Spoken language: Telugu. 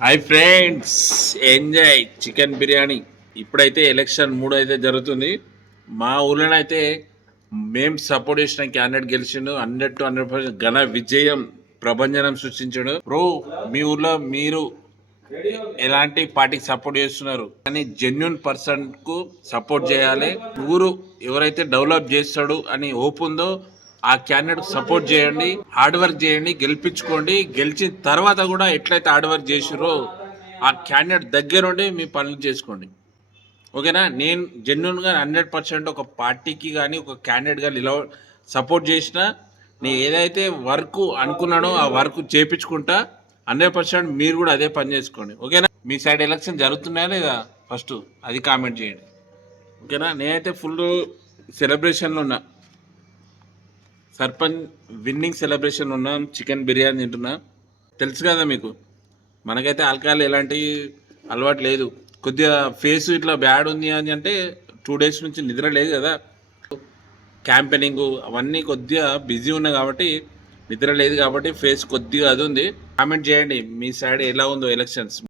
Hi friends, enjoy chicken biryani. ఇప్పుడైతే ఎలక్షన్ 3 అయితే జరుగుతుంది. మా ఊళ్ళో అయితే మేము సపోర్ట్ చేసిన క్యాండిడేట్ గెలిచిండు. 100% ఘన విజయం ప్రభంజనం సృష్టించాడు. బ్రో, మీ ఊర్లో మీరు ఎలాంటి పార్టీకి సపోర్ట్ చేస్తున్నారు? కానీ జెన్యున్ పర్సన్ కు సపోర్ట్ చేయాలి. ఊరు ఎవరైతే డెవలప్ చేస్తాడు అని హోప్ ఉందో ఆ క్యాండిడేట్ సపోర్ట్ చేయండి, హార్డ్ వర్క్ చేయండి, గెలిపించుకోండి. గెలిచిన తర్వాత కూడా ఎట్లయితే హార్డ్ వర్క్ చేసిరో ఆ క్యాండిడేట్ దగ్గరుండి మీ పనులు చేసుకోండి. ఓకేనా? నేను జెన్యున్గా 100% ఒక పార్టీకి కానీ ఒక క్యాండిడేట్ కానీ ఇలా సపోర్ట్ చేసిన నేను ఏదైతే వర్క్ అనుకున్నానో ఆ వర్క్ చేయించుకుంటా. 100% మీరు కూడా అదే పని చేసుకోండి. ఓకేనా? మీ సైడ్ ఎలక్షన్ జరుగుతున్నాయా లేదా ఫస్ట్ అది కామెంట్ చేయండి. ఓకేనా? నేనైతే ఫుల్ సెలబ్రేషన్లో ఉన్నా. సర్పంచ్ విన్నింగ్ సెలబ్రేషన్ ఉన్నాం. చికెన్ బిర్యానీ తింటున్నా. తెలుసు కదా మీకు, మనకైతే ఆల్కహాల్ ఎలాంటి అలవాటు లేదు. కొద్దిగా ఫేస్ ఇట్లా బ్యాడ్ ఉంది అని అంటే 2 days నుంచి నిద్ర లేదు కదా. క్యాంపెనింగ్ అవన్నీ కొద్దిగా బిజీ ఉన్నాయి కాబట్టి నిద్ర లేదు కాబట్టి ఫేస్ కొద్దిగా అది ఉంది. కామెంట్ చేయండి మీ సైడ్ ఎలా ఉందో ఎలక్షన్స్.